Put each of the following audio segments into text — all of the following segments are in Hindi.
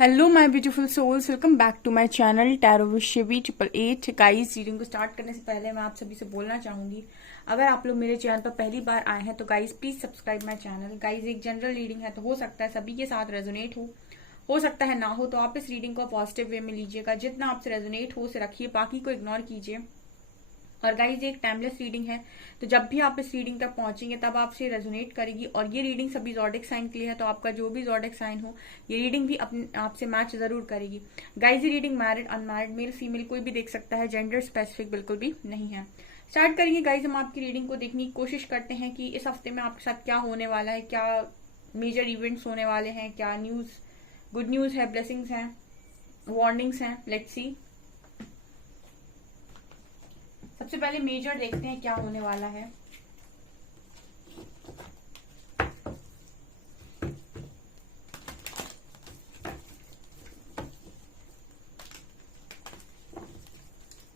Hello my beautiful souls, welcome back to my channel tarot with Shivi 888। Guys, reading को स्टार्ट करने से पहले मैं आप सभी से बोलना चाहूंगी, अगर आप लोग मेरे चैनल पर पहली बार आए हैं तो guys please subscribe my channel. Guys, एक जनरल रीडिंग है तो हो सकता है सभी के साथ रेजोनेट हो सकता है ना हो, तो आप इस रीडिंग को पॉजिटिव वे में लीजिएगा। जितना आपसे रेजोनेट हो उसे रखिए, बाकी को इग्नोर कीजिए। और गाइज, ये एक टाइमलेस रीडिंग है, तो जब भी आप इस रीडिंग तक पहुंचेंगे तब आपसे रेजोनेट करेगी। और ये रीडिंग सभी जॉडिक साइन के लिए है, तो आपका जो भी जॉडिक साइन हो ये रीडिंग भी अपने आपसे मैच जरूर करेगी। गाइज, ये reading married unmarried male female कोई भी देख सकता है, जेंडर स्पेसिफिक बिल्कुल भी नहीं है। स्टार्ट करेंगे गाइज, हम आपकी रीडिंग को देखने की कोशिश करते हैं कि इस हफ्ते में आपके साथ क्या होने वाला है, क्या मेजर इवेंट्स होने वाले हैं, क्या न्यूज, गुड न्यूज है, ब्लेसिंग्स हैं, वार्निंग्स हैं। Let's see. सबसे पहले मेजर देखते हैं क्या होने वाला है।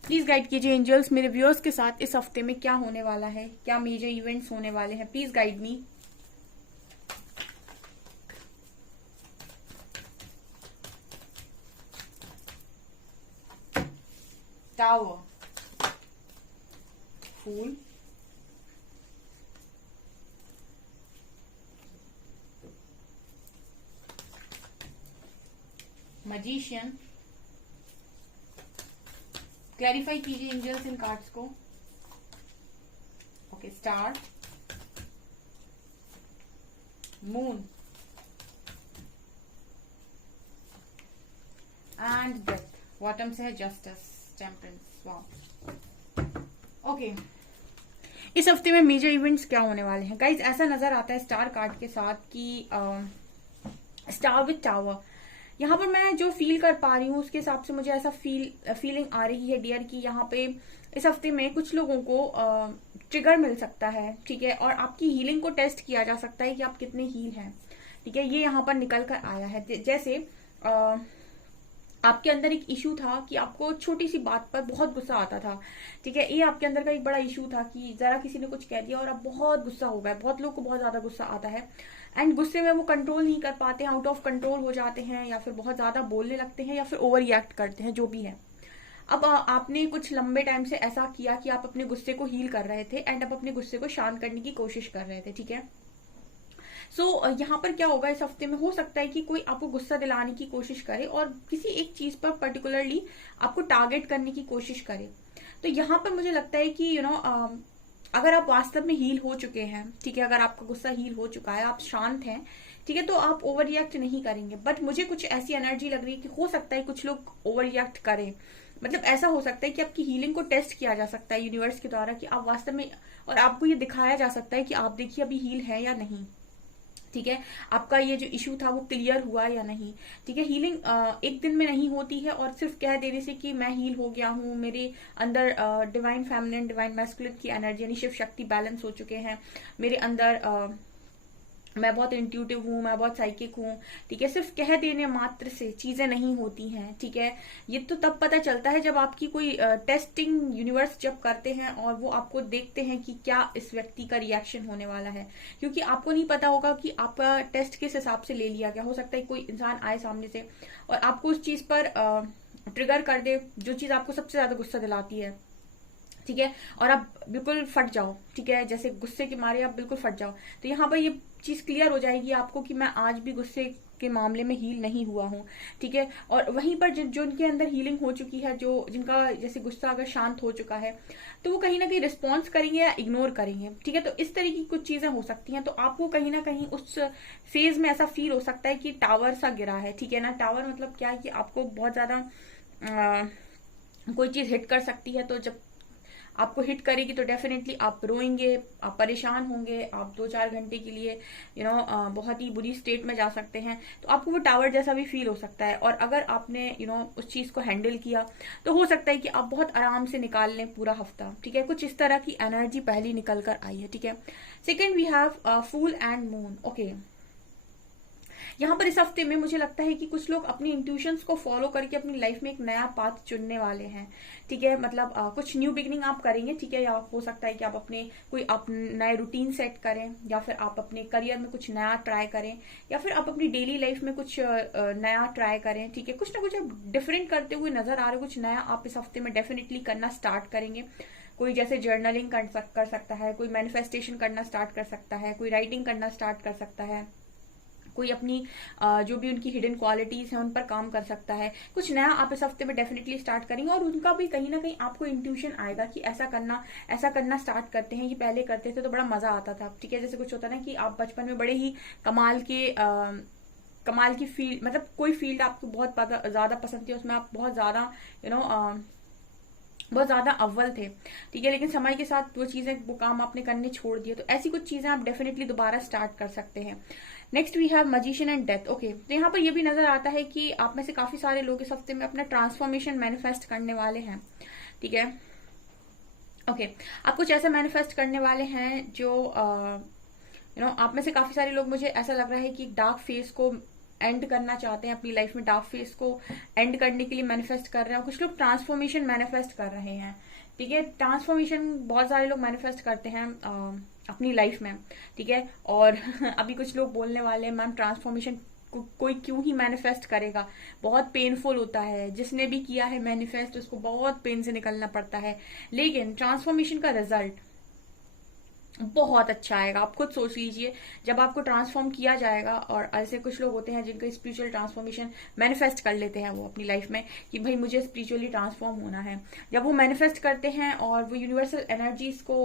प्लीज गाइड कीजिए एंजल्स, मेरे व्यूअर्स के साथ इस हफ्ते में क्या होने वाला है, क्या मेजर इवेंट्स होने वाले हैं। Please guide me. Tower, fool, magician. Clarify कीजिए एंजल्स इन कार्ड्स को। Okay, star, moon and death. Bottom से है जस्टिस, टेम्परेंस। वाओ। ओके, इस हफ्ते में मेजर इवेंट्स क्या होने वाले हैं गाइज। ऐसा नजर आता है स्टार कार्ड के साथ कि स्टार विथ टावर, यहाँ पर मैं जो फील कर पा रही हूँ उसके हिसाब से मुझे ऐसा फीलिंग आ रही है डियर कि यहाँ पे इस हफ्ते में कुछ लोगों को ट्रिगर मिल सकता है, ठीक है। और आपकी हीलिंग को टेस्ट किया जा सकता है कि आप कितने हील हैं, ठीक है। ये यहाँ पर निकल कर आया है। जैसे आपके अंदर एक इशू था कि आपको छोटी सी बात पर बहुत गुस्सा आता था, ठीक है। ये आपके अंदर का एक बड़ा इशू था कि जरा किसी ने कुछ कह दिया और अब बहुत गुस्सा हो गया। बहुत लोग को बहुत ज्यादा गुस्सा आता है एंड गुस्से में वो कंट्रोल नहीं कर पाते हैं, आउट ऑफ कंट्रोल हो जाते हैं, या फिर बहुत ज्यादा बोलने लगते हैं, या फिर ओवर रिएक्ट करते हैं, जो भी है। अब आपने कुछ लंबे टाइम से ऐसा किया कि आप अपने गुस्से को हील कर रहे थे एंड अब अपने गुस्से को शांत करने की कोशिश कर रहे थे, ठीक है। यहाँ पर क्या होगा, इस हफ्ते में हो सकता है कि कोई आपको गुस्सा दिलाने की कोशिश करे और किसी एक चीज पर पर्टिकुलरली आपको टारगेट करने की कोशिश करे। तो यहाँ पर मुझे लगता है कि अगर आप वास्तव में हील हो चुके हैं, ठीक है, अगर आपका गुस्सा हील हो चुका है, आप शांत हैं, ठीक है, तो आप ओवर रिएक्ट नहीं करेंगे। बट मुझे कुछ ऐसी एनर्जी लग रही है कि हो सकता है कुछ लोग ओवर रिएक्ट करें। मतलब ऐसा हो सकता है कि आपकी हीलिंग को टेस्ट किया जा सकता है यूनिवर्स के द्वारा कि आप वास्तव में, और आपको ये दिखाया जा सकता है कि आप देखिए अभी हील है या नहीं, ठीक है। आपका ये जो इशू था वो क्लियर हुआ या नहीं, ठीक है। हीलिंग एक दिन में नहीं होती है और सिर्फ कह देने से कि मैं हील हो गया हूँ, मेरे अंदर डिवाइन फेमिनिन डिवाइन मैस्कुलिन की एनर्जी यानी शिव शक्ति बैलेंस हो चुके हैं, मेरे अंदर मैं बहुत इंट्यूटिव हूँ, मैं बहुत साइकिक हूँ, ठीक है। सिर्फ कह देने मात्र से चीजें नहीं होती हैं, ठीक है। ये तो तब पता चलता है जब आपकी कोई टेस्टिंग यूनिवर्स जब करते हैं और वो आपको देखते हैं कि क्या इस व्यक्ति का रिएक्शन होने वाला है, क्योंकि आपको नहीं पता होगा कि आपका टेस्ट किस हिसाब से ले लिया गया। हो सकता है कोई इंसान आए सामने से और आपको उस चीज पर ट्रिगर कर दे, जो चीज आपको सबसे ज्यादा गुस्सा दिलाती है, ठीक है, और आप बिल्कुल फट जाओ, ठीक है, जैसे गुस्से के मारे आप बिल्कुल फट जाओ। तो यहाँ पर ये चीज क्लियर हो जाएगी आपको कि मैं आज भी गुस्से के मामले में हील नहीं हुआ हूँ, ठीक है। और वहीं पर जो उनके अंदर हीलिंग हो चुकी है, जो जिनका जैसे गुस्सा अगर शांत हो चुका है, तो वो कहीं ना कहीं रिस्पॉन्स करेंगे या इग्नोर करेंगे, ठीक है। तो इस तरह की कुछ चीजें हो सकती हैं। तो आपको कहीं ना कहीं उस फेज में ऐसा फील हो सकता है कि टावर सा गिरा है, ठीक है ना। टावर मतलब क्या है कि आपको बहुत ज्यादा कोई चीज हिट कर सकती है, तो जब आपको हिट करेगी तो डेफिनेटली आप रोएंगे, आप परेशान होंगे, आप 2-4 घंटे के लिए बहुत ही बुरी स्टेट में जा सकते हैं। तो आपको वो टावर जैसा भी फील हो सकता है। और अगर आपने उस चीज को हैंडल किया तो हो सकता है कि आप बहुत आराम से निकाल लें पूरा हफ्ता, ठीक है। कुछ इस तरह की एनर्जी पहली निकल कर आई है, ठीक है। Second we have fool and moon. Okay, यहाँ पर इस हफ्ते में मुझे लगता है कि कुछ लोग अपनी इंट्यूशंस को फॉलो करके अपनी लाइफ में एक नया पाथ चुनने वाले हैं। ठीक है, मतलब कुछ न्यू बिगनिंग आप करेंगे। ठीक है, या हो सकता है कि आप अपने नए रूटीन सेट करें, या फिर आप अपने करियर में कुछ नया ट्राई करें, या फिर आप अपनी डेली लाइफ में कुछ नया ट्राई करें। ठीक है, कुछ ना कुछ आप डिफरेंट करते हुए नजर आ रहे हो, कुछ नया आप इस हफ्ते में डेफिनेटली करना स्टार्ट करेंगे। कोई जैसे जर्नलिंग कर सकता है, कोई मैनिफेस्टेशन करना स्टार्ट कर सकता है, कोई राइटिंग करना स्टार्ट कर सकता है, कोई अपनी जो भी उनकी हिडन क्वालिटीज हैं उन पर काम कर सकता है। कुछ नया आप इस हफ्ते में डेफिनेटली स्टार्ट करेंगे, और उनका भी कहीं ना कहीं आपको इंट्यूशन आएगा कि ऐसा करना स्टार्ट करते हैं। ये पहले करते थे तो बड़ा मजा आता था। ठीक है, जैसे कुछ होता है ना कि आप बचपन में बड़े ही कमाल की फील्ड, मतलब कोई फील्ड आपको बहुत ज्यादा पसंद थी, उसमें आप बहुत ज्यादा बहुत ज्यादा अव्वल थे। ठीक है, लेकिन समय के साथ वो काम आपने करने छोड़ दिए। तो ऐसी कुछ चीजें आप डेफिनेटली दोबारा स्टार्ट कर सकते हैं। Next we have magician and death. Okay, तो यहाँ पर ये भी नजर आता है कि आप में से काफी सारे लोग इस हफ्ते में अपना ट्रांसफॉर्मेशन मैनिफेस्ट करने वाले हैं। ठीक है, ओके, आप कुछ ऐसा मैनिफेस्ट करने वाले हैं जो आप में से काफी सारे लोग, मुझे ऐसा लग रहा है कि डार्क फेस को एंड करना चाहते हैं अपनी लाइफ में। डार्क फेस को एंड करने के लिए मैनिफेस्ट कर रहे हैं। कुछ लोग ट्रांसफॉर्मेशन मैनिफेस्ट कर रहे हैं। ठीक है, ट्रांसफॉर्मेशन बहुत सारे लोग मैनिफेस्ट करते हैं अपनी लाइफ में। ठीक है, और अभी कुछ लोग बोलने वाले हैं मैम ट्रांसफॉर्मेशन कोई क्यों ही मैनिफेस्ट करेगा, बहुत पेनफुल होता है। जिसने भी किया है मैनिफेस्ट उसको बहुत पेन से निकलना पड़ता है, लेकिन ट्रांसफॉर्मेशन का रिजल्ट बहुत अच्छा आएगा। आप खुद सोच लीजिए, जब आपको ट्रांसफॉर्म किया जाएगा, और ऐसे कुछ लोग होते हैं जिनका स्पिरिचुअल ट्रांसफॉर्मेशन मैनिफेस्ट कर लेते हैं वो अपनी लाइफ में कि भाई मुझे स्पिरिचुअली ट्रांसफॉर्म होना है। जब वो मैनिफेस्ट करते हैं और वो यूनिवर्सल एनर्जीज को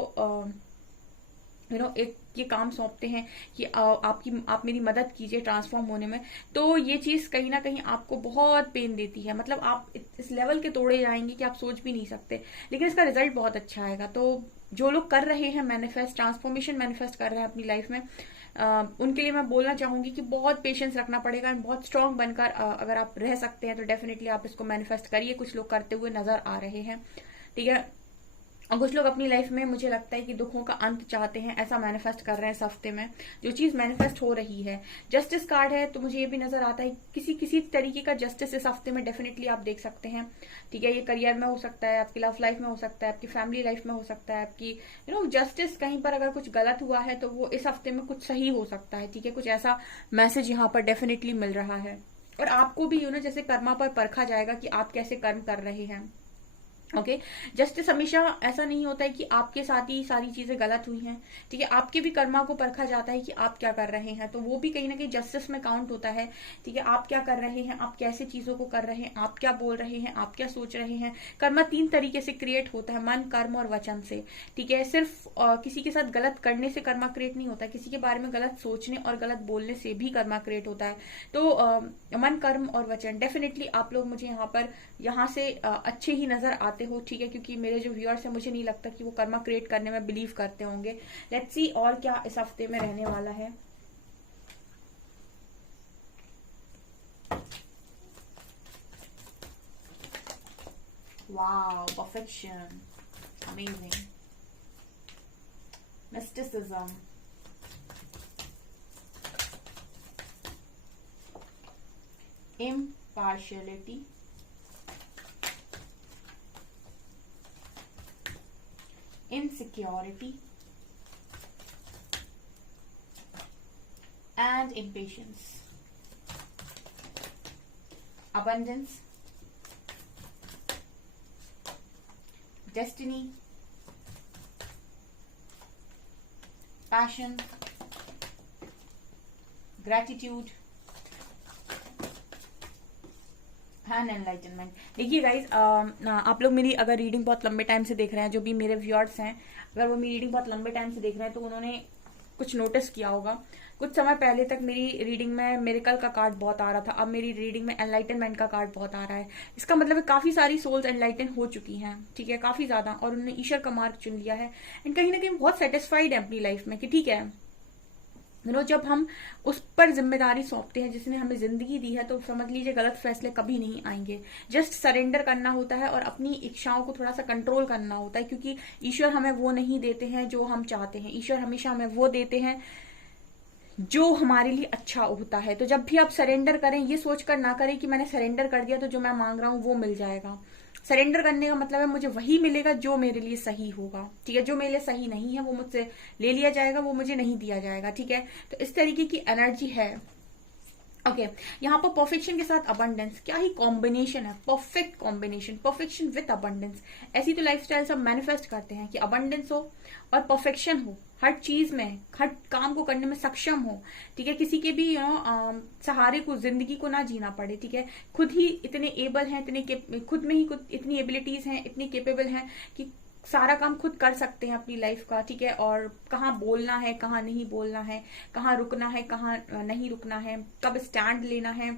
एक ये काम सौंपते हैं कि आप मेरी मदद कीजिए ट्रांसफॉर्म होने में, तो ये चीज कहीं ना कहीं आपको बहुत पेन देती है। मतलब आप इस लेवल के तोड़े जाएंगे कि आप सोच भी नहीं सकते, लेकिन इसका रिजल्ट बहुत अच्छा आएगा। तो जो लोग कर रहे हैं मैनिफेस्ट, ट्रांसफॉर्मेशन मैनिफेस्ट कर रहे हैं अपनी लाइफ में, उनके लिए मैं बोलना चाहूंगी कि बहुत पेशेंस रखना पड़ेगा, एंड बहुत स्ट्रांग बनकर अगर आप रह सकते हैं तो डेफिनेटली आप इसको मैनिफेस्ट करिए। कुछ लोग करते हुए नजर आ रहे हैं। ठीक है, और कुछ लोग अपनी लाइफ में मुझे लगता है कि दुखों का अंत चाहते हैं, ऐसा मैनिफेस्ट कर रहे हैं इस हफ्ते में। जो चीज मैनिफेस्ट हो रही है, जस्टिस कार्ड है, तो मुझे ये भी नजर आता है किसी तरीके का जस्टिस इस हफ्ते में डेफिनेटली आप देख सकते हैं। ठीक है, ये करियर में हो सकता है, आपकी लव लाइफ में हो सकता है, आपकी फैमिली लाइफ में हो सकता है, आपकी जस्टिस कहीं पर अगर कुछ गलत हुआ है तो वो इस हफ्ते में कुछ सही हो सकता है। ठीक है, कुछ ऐसा मैसेज यहाँ पर डेफिनेटली मिल रहा है, और आपको भी जैसे कर्मा पर परखा जाएगा कि आप कैसे कर्म कर रहे हैं। ओके, जस्टिस हमेशा ऐसा नहीं होता है कि आपके साथ ही सारी चीजें गलत हुई हैं। ठीक है, आपके भी कर्मा को परखा जाता है कि आप क्या कर रहे हैं, तो वो भी कहीं ना कहीं जस्टिस में काउंट होता है। ठीक है, आप क्या कर रहे हैं, आप कैसे चीजों को कर रहे हैं, आप क्या बोल रहे हैं, आप क्या सोच रहे हैं। कर्मा 3 तरीके से क्रिएट होता है, मन, कर्म और वचन से। ठीक है, सिर्फ किसी के साथ गलत करने से कर्मा क्रिएट नहीं होता, किसी के बारे में गलत सोचने और गलत बोलने से भी कर्मा क्रिएट होता है। तो मन, कर्म और वचन, डेफिनेटली आप लोग मुझे यहाँ से अच्छे ही नजर आते हो। ठीक है, क्योंकि मेरे जो व्यूअर्स हैं मुझे नहीं लगता कि वो कर्मा क्रिएट करने में बिलीव करते होंगे। लेट्स सी और क्या इस हफ्ते में रहने वाला है। Wow, perfection, amazing, mysticism, impartiality, insecurity, and impatience, abundance, destiny, passion, gratitude and enlightenment. देखिए गाइज, आप लोग मेरी अगर रीडिंग बहुत लंबे टाइम से देख रहे हैं, जो भी मेरे व्यूअर्स हैं, अगर वो मेरी रीडिंग बहुत लंबे टाइम से देख रहे हैं तो उन्होंने कुछ नोटिस किया होगा। कुछ समय पहले तक मेरी रीडिंग में मिरेकल का कार्ड बहुत आ रहा था, अब मेरी रीडिंग में एनलाइटनमेंट का कार्ड बहुत आ रहा है। इसका मतलब है काफी सारी सोल्स एनलाइटन हो चुकी हैं। ठीक है, काफी ज्यादा, और उन्होंने ईश्वर का मार्ग चुन लिया है, एंड कहीं ना कहीं बहुत सेटिस्फाइड है अपनी लाइफ में कि ठीक है, जब हम उस पर जिम्मेदारी सौंपते हैं जिसने हमें जिंदगी दी है, तो समझ लीजिए गलत फैसले कभी नहीं आएंगे। जस्ट सरेंडर करना होता है और अपनी इच्छाओं को थोड़ा सा कंट्रोल करना होता है, क्योंकि ईश्वर हमें वो नहीं देते हैं जो हम चाहते हैं। ईश्वर हमेशा हमें वो देते हैं जो हमारे लिए अच्छा होता है। तो जब भी आप सरेंडर करें, ये सोचकर ना करें कि मैंने सरेंडर कर दिया तो जो मैं मांग रहा हूं वो मिल जाएगा। सरेंडर करने का मतलब है मुझे वही मिलेगा जो मेरे लिए सही होगा, ठीक है। जो मेरे लिए सही नहीं है वो मुझसे ले लिया जाएगा, वो मुझे नहीं दिया जाएगा, ठीक है। तो इस तरीके की एनर्जी है। ओके यहाँ पर परफेक्शन के साथ अबंडेंस, क्या ही कॉम्बिनेशन है, perfect combination, perfection with abundance. ऐसी तो लाइफस्टाइल सब मैनिफेस्ट करते हैं कि अबंडेंस हो और परफेक्शन हो, हर चीज में, हर काम को करने में सक्षम हो, ठीक है। किसी के भी सहारे को, जिंदगी को ना जीना पड़े, ठीक है। खुद ही इतने एबल हैं, खुद में ही कुछ इतनी एबिलिटीज हैं, इतनी केपेबल हैं कि सारा काम खुद कर सकते हैं अपनी लाइफ का, ठीक है। और कहाँ बोलना है, कहाँ नहीं बोलना है, कहाँ रुकना है, कहाँ नहीं रुकना है, कब स्टैंड लेना है,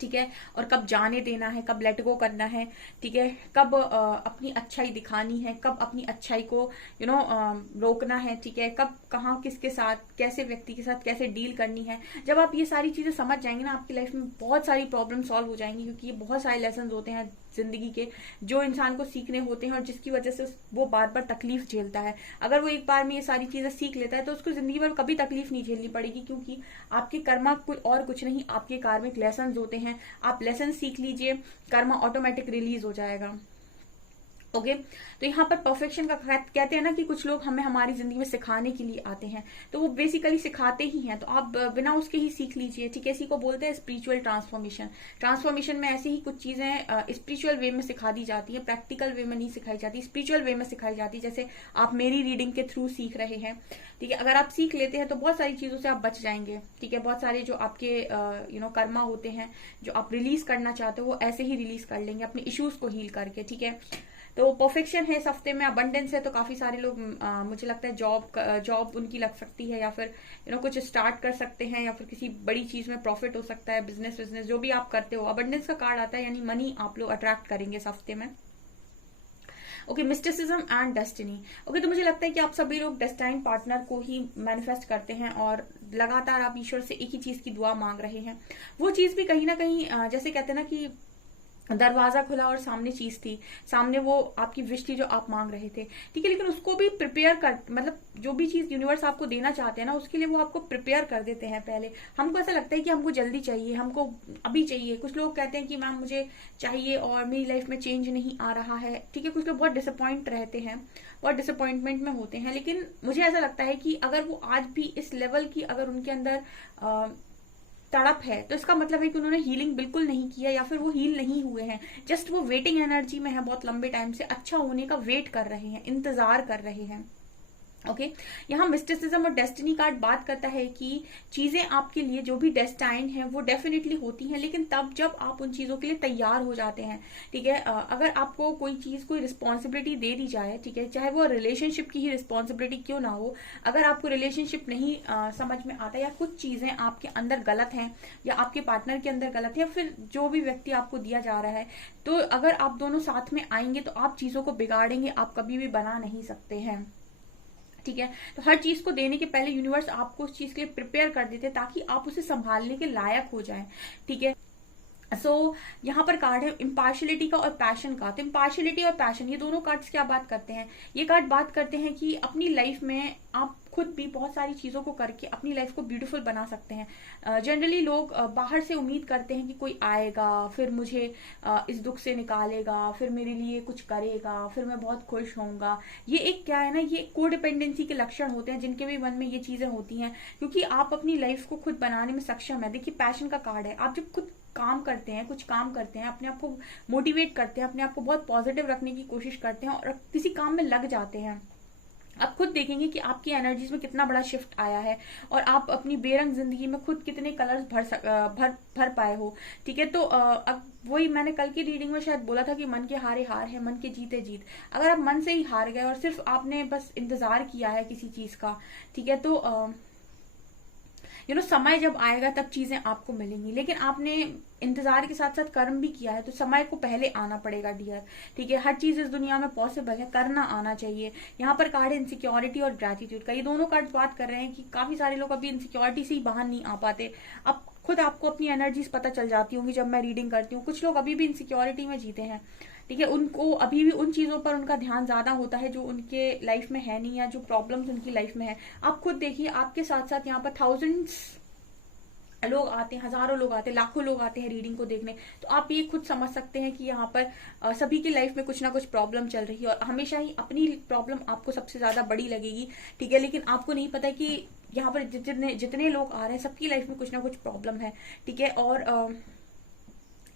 ठीक है। और कब जाने देना है, कब लेट गो करना है, ठीक है। कब अपनी अच्छाई दिखानी है, कब अपनी अच्छाई को रोकना है, ठीक है। कब कहाँ किसके साथ, कैसे व्यक्ति के साथ कैसे डील करनी है। जब आप ये सारी चीजें समझ जाएंगे ना, आपकी लाइफ में बहुत सारी प्रॉब्लम सॉल्व हो जाएंगी, क्योंकि ये बहुत सारे लेसन होते हैं जिंदगी के जो इंसान को सीखने होते हैं और जिसकी वजह से वो बार बार तकलीफ झेलता है। अगर वो एक बार में ये सारी चीजें सीख लेता है तो उसको जिंदगी भर कभी तकलीफ नहीं झेलनी पड़ेगी, क्योंकि आपके कर्मा और कुछ नहीं, आपके कार्मिक लेसन होते हैं। आप लेसन सीख लीजिए, कर्मा ऑटोमेटिक रिलीज हो जाएगा। ओके तो यहाँ पर परफेक्शन का कहते हैं ना कि कुछ लोग हमें हमारी जिंदगी में सिखाने के लिए आते हैं, तो वो बेसिकली सिखाते ही हैं, तो आप बिना उसके ही सीख लीजिए, ठीक है। इसी को बोलते हैं स्पिरिचुअल ट्रांसफॉर्मेशन। ट्रांसफॉर्मेशन में ऐसी ही कुछ चीजें स्पिरिचुअल वे में सिखा दी जाती है, प्रैक्टिकल वे में नहीं सिखाई जाती, स्पिरिचुअल वे में सिखाई जाती है। जैसे आप मेरी रीडिंग के थ्रू सीख रहे हैं, ठीक है। अगर आप सीख लेते हैं तो बहुत सारी चीजों से आप बच जाएंगे, ठीक है। बहुत सारे जो आपके कर्मा होते हैं जो आप रिलीज करना चाहते हो वो ऐसे ही रिलीज कर लेंगे अपने इश्यूज को हील करके, ठीक है। तो परफेक्शन है इस हफ्ते में, अबंडेंस है, तो काफी सारे लोग मुझे लगता है जॉब उनकी लग सकती है, या फिर कुछ स्टार्ट कर सकते हैं, या फिर किसी बड़ी चीज में प्रॉफिट हो सकता है, बिजनेस जो भी आप करते हो। अबंडेंस का कार्ड आता है, यानी मनी आप लोग अट्रैक्ट करेंगे इस हफ्ते में। Okay mysticism and destiny. Okay तो मुझे लगता है कि आप सभी लोग डेस्टाइन पार्टनर को ही मैनिफेस्ट करते हैं और लगातार आप ईश्वर से एक ही चीज की दुआ मांग रहे हैं। वो चीज भी कहीं ना कहीं जैसे कहते हैं ना कि दरवाजा खुला और सामने चीज थी, सामने वो आपकी विश थी जो आप मांग रहे थे, ठीक है। लेकिन उसको भी प्रिपेयर कर, मतलब जो भी चीज यूनिवर्स आपको देना चाहते हैं ना, उसके लिए वो आपको प्रिपेयर कर देते हैं पहले। हमको ऐसा लगता है कि हमको जल्दी चाहिए, हमको अभी चाहिए। कुछ लोग कहते हैं कि मैम मुझे चाहिए और मेरी लाइफ में चेंज नहीं आ रहा है, ठीक है। कुछ लोग बहुत डिसअपॉइंट रहते हैं, बहुत डिसअपॉइंटमेंट में होते हैं। लेकिन मुझे ऐसा लगता है कि अगर वो आज भी इस लेवल की अगर उनके अंदर तड़प है, तो इसका मतलब है कि उन्होंने हीलिंग बिल्कुल नहीं किया, या फिर वो हील नहीं हुए हैं, जस्ट वो वेटिंग एनर्जी में है, बहुत लंबे टाइम से अच्छा होने का वेट कर रहे हैं, इंतजार कर रहे हैं। ओके यहाँ मिस्टिसिज्म और डेस्टिनी कार्ड बात करता है कि चीजें आपके लिए जो भी डेस्टाइन है वो डेफिनेटली होती हैं, लेकिन तब जब आप उन चीजों के लिए तैयार हो जाते हैं, ठीक है। अगर आपको कोई चीज, कोई रिस्पॉन्सिबिलिटी दे दी जाए, ठीक है, चाहे वो रिलेशनशिप की ही रिस्पॉन्सिबिलिटी क्यों ना हो, अगर आपको रिलेशनशिप नहीं समझ में आता, या कुछ चीजें आपके अंदर गलत हैं, या आपके पार्टनर के अंदर गलत है, या फिर जो भी व्यक्ति आपको दिया जा रहा है, तो अगर आप दोनों साथ में आएंगे तो आप चीजों को बिगाड़ेंगे, आप कभी भी बना नहीं सकते हैं, ठीक है। तो हर चीज को देने के पहले यूनिवर्स आपको उस चीज के लिए प्रिपेयर कर देते हैं ताकि आप उसे संभालने के लायक हो जाएं, ठीक है। यहाँ पर कार्ड है इम्पार्शियलिटी का और पैशन का। तो इम्पार्शियलिटी और पैशन, ये दोनों कार्ड्स क्या बात करते हैं? ये कार्ड बात करते हैं कि अपनी लाइफ में आप खुद भी बहुत सारी चीजों को करके अपनी लाइफ को ब्यूटीफुल बना सकते हैं। जनरली लोग बाहर से उम्मीद करते हैं कि कोई आएगा, फिर मुझे इस दुख से निकालेगा, फिर मेरे लिए कुछ करेगा, फिर मैं बहुत खुश होऊंगा। ये एक क्या है ना, ये कोडिपेंडेंसी के लक्षण होते हैं जिनके भी मन में ये चीजें होती हैं, क्योंकि आप अपनी लाइफ को खुद बनाने में सक्षम है। देखिए पैशन का कार्ड है, आप जब खुद काम करते हैं, कुछ काम करते हैं, अपने आप को मोटिवेट करते हैं, अपने आप को बहुत पॉजिटिव रखने की कोशिश करते हैं और किसी काम में लग जाते हैं, आप खुद देखेंगे कि आपकी एनर्जीज में कितना बड़ा शिफ्ट आया है और आप अपनी बेरंग जिंदगी में खुद कितने कलर्स भर पाए हो, ठीक है। तो अब वही मैंने कल की रीडिंग में शायद बोला था कि मन के हारे हार है, मन के जीते जीत। अगर आप मन से ही हार गए और सिर्फ आपने बस इंतजार किया है किसी चीज का, ठीक है, तो समय जब आएगा तब चीजें आपको मिलेंगी। लेकिन आपने इंतजार के साथ साथ कर्म भी किया है, तो समय को पहले आना पड़ेगा डियर, ठीक है। हर चीज इस दुनिया में पॉसिबल है, करना आना चाहिए। यहाँ पर कार्ड है इनसिक्योरिटी और ग्रेटिट्यूड का। ये दोनों कार्ड बात कर रहे हैं कि काफी सारे लोग अभी इनसिक्योरिटी से ही बाहर नहीं आ पाते। अब खुद आपको अपनी एनर्जीज पता चल जाती होंगी जब मैं रीडिंग करती हूँ। कुछ लोग अभी भी इनसिक्योरिटी में जीते हैं, ठीक है, उनको अभी भी उन चीजों पर उनका ध्यान ज्यादा होता है जो उनके लाइफ में है नहीं, या जो प्रॉब्लम्स उनकी लाइफ में है। आप खुद देखिए, आपके साथ साथ यहाँ पर थाउजेंड्स लोग आते हैं, हजारों लोग आते हैं, लाखों लोग आते हैं रीडिंग को देखने। तो आप ये खुद समझ सकते हैं कि यहाँ पर सभी की लाइफ में कुछ ना कुछ प्रॉब्लम चल रही है, और हमेशा ही अपनी प्रॉब्लम आपको सबसे ज्यादा बड़ी लगेगी, ठीक है, लेकिन आपको नहीं पता कि यहाँ पर जितने जितने लोग आ रहे हैं सबकी लाइफ में कुछ ना कुछ प्रॉब्लम है, ठीक है। और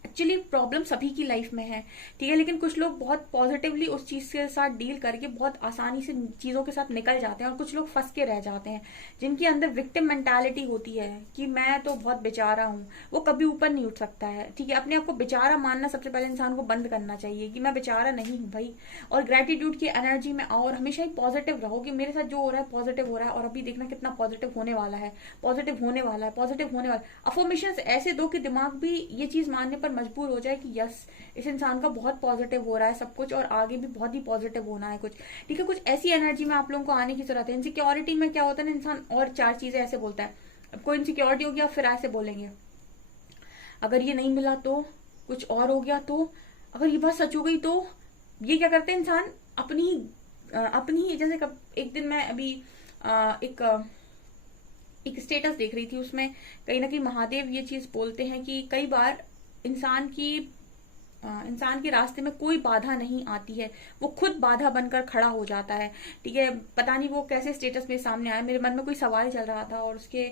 एक्चुअली प्रॉब्लम सभी की लाइफ में है, ठीक है, लेकिन कुछ लोग बहुत पॉजिटिवली उस चीज के साथ डील करके बहुत आसानी से चीजों के साथ निकल जाते हैं, और कुछ लोग फंस के रह जाते हैं जिनके अंदर विक्टिम मेंटालिटी होती है कि मैं तो बहुत बेचारा हूँ, वो कभी ऊपर नहीं उठ सकता है, ठीक है। अपने आप को बेचारा मानना सबसे पहले इंसान को बंद करना चाहिए कि मैं बेचारा नहीं हूँ भाई, और ग्रेटिट्यूड की एनर्जी में आओ और हमेशा ही पॉजिटिव रहो कि मेरे साथ जो हो रहा है पॉजिटिव हो रहा है, और अभी देखना कितना पॉजिटिव होने वाला है, पॉजिटिव होने वाला है, पॉजिटिव होने वाला है। अफर्मेशंस ऐसे दो कि दिमाग भी ये चीज मानने पर मजबूर हो जाए कि यस, इस इंसान का बहुत पॉजिटिव हो रहा है सब कुछ, और आगे भी बहुत ही पॉजिटिव होना है कुछ, ठीक है। कुछ ऐसी एनर्जी में आप लोगों को आने की जरूरत है। इनसिक्योरिटी में क्या होता है ना, इंसान और चार चीजें ऐसे बोलता है। अब कोई इनसिक्योरिटी हो गया, फिर ऐसे बोलेंगे अगर ये नहीं मिला तो, कुछ और हो गया तो, अगर ये बात सच हो गई तो। ये क्या करते हैं इंसान अपनी जैसे एक दिन मैं अभी एक स्टेटस देख रही थी, उसमें कहीं ना कहीं महादेव ये चीज बोलते हैं कि कई बार इंसान के रास्ते में कोई बाधा नहीं आती है, वो खुद बाधा बनकर खड़ा हो जाता है, ठीक है। पता नहीं वो कैसे स्टेटस मेरे सामने आया, मेरे मन में कोई सवाल चल रहा था और उसके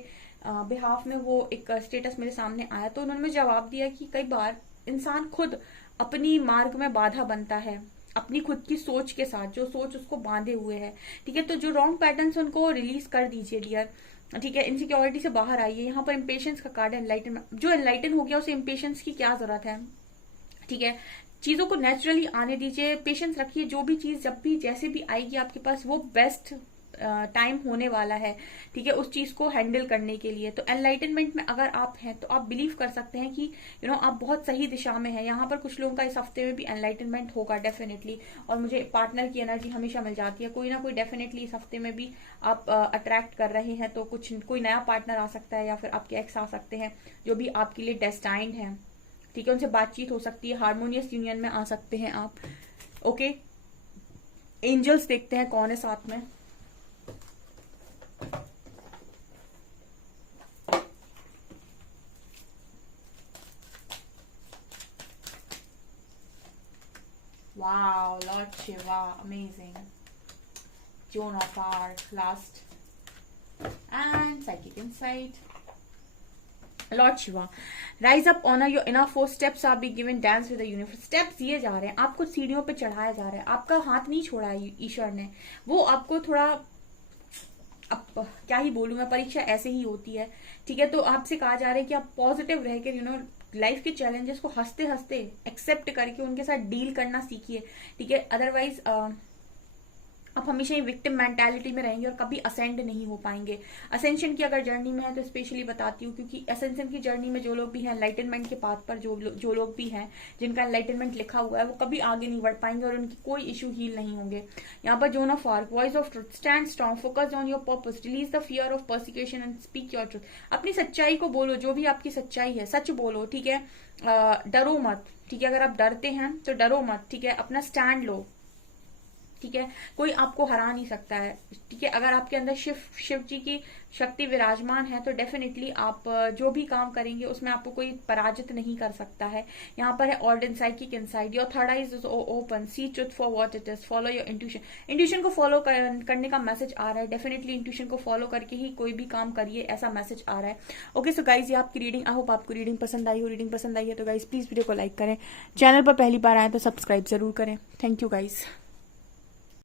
बिहाफ में वो एक स्टेटस मेरे सामने आया, तो उन्होंने मुझे जवाब दिया कि कई बार इंसान खुद अपनी मार्ग में बाधा बनता है, अपनी खुद की सोच के साथ, जो सोच उसको बांधे हुए है, ठीक है। तो जो रॉन्ग पैटर्न्स उनको रिलीज कर दीजिए डियर, ठीक है। इनसिक्योरिटी से बाहर आइए। यहाँ पर इम्पेशंस का कार्ड है, एनलाइटन। जो एनलाइटन हो गया उसे इम्पेशंस की क्या जरूरत है, ठीक है। चीजों को नेचुरली आने दीजिए, पेशेंस रखिए। जो भी चीज जब भी जैसे भी आएगी आपके पास, वो बेस्ट टाइम होने वाला है, ठीक है, उस चीज को हैंडल करने के लिए। तो एनलाइटनमेंट में अगर आप हैं तो आप बिलीव कर सकते हैं कि आप बहुत सही दिशा में हैं। यहाँ पर कुछ लोगों का इस हफ्ते में भी एनलाइटनमेंट होगा डेफिनेटली, और मुझे पार्टनर की एनर्जी हमेशा मिल जाती है। कोई ना कोई डेफिनेटली इस हफ्ते में भी आप अट्रैक्ट कर रहे हैं, तो कोई नया पार्टनर आ सकता है, या फिर आपके एक्स आ सकते हैं जो भी आपके लिए डेस्टाइन्ड है, ठीक है। उनसे बातचीत हो सकती है, हार्मोनियस यूनियन में आ सकते हैं आप, ओके। एंजल्स देखते हैं कौन है साथ में। Wow, Lord Shiva, amazing. Joan of Arc, last. And psychic insight. Lord Shiva, rise up, honor your inner force. Steps are being given, dance with the universe. Steps दिए जा रहे हैं, आपको सीढ़ियों पे चढ़ाया जा रहा है, आपका हाथ नहीं छोड़ा है ईश्वर ने। वो आपको थोड़ा, अब क्या ही बोलूं मैं, परीक्षा ऐसे ही होती है, ठीक है। तो आपसे कहा जा रहा है कि आप पॉजिटिव रहकर लाइफ के चैलेंजेस को हंसते हंसते एक्सेप्ट करके उनके साथ डील करना सीखिए, ठीक है। अदरवाइज आप हमेशा ही विक्टिम मेंटालिटी में रहेंगे और कभी असेंड नहीं हो पाएंगे। असेंशन की अगर जर्नी में है तो स्पेशली बताती हूँ, क्योंकि असेंशन की जर्नी में जो लोग भी हैं, एनलाइटनमेंट के पाथ पर जो लोग भी हैं जिनका एनलाइटनमेंट लिखा हुआ है, वो कभी आगे नहीं बढ़ पाएंगे और उनकी कोई इशू हील नहीं होंगे। यहाँ पर zone of arc, voice of truth, stand strong, focus on your purpose, release the fear of persecution and speak your truth. अपनी सच्चाई को बोलो, जो भी आपकी सच्चाई है सच बोलो, ठीक है। डरो मत, ठीक है। अगर आप डरते हैं तो डरो मत, ठीक है। अपना स्टैंड लो, ठीक है। कोई आपको हरा नहीं सकता है, ठीक है। अगर आपके अंदर शिव जी की शक्ति विराजमान है तो डेफिनेटली आप जो भी काम करेंगे उसमें आपको कोई पराजित नहीं कर सकता है। यहाँ पर है ordain psychic inside, your third eye is open, see truth for what it is, follow your intuition. Intuition को फॉलो करने का मैसेज आ रहा है, डेफिनेटली इंट्यूशन को फॉलो करके ही कोई भी काम करिए, ऐसा मैसेज आ रहा है। ओके सो गाइज, ये आपकी रीडिंग, आई होप आपको रीडिंग पसंद आई हो। रीडिंग पसंद आई है तो गाइज प्लीज वीडियो को लाइक करें, चैनल पर पहली बार आए तो सब्सक्राइब जरूर करें। Thank you guys.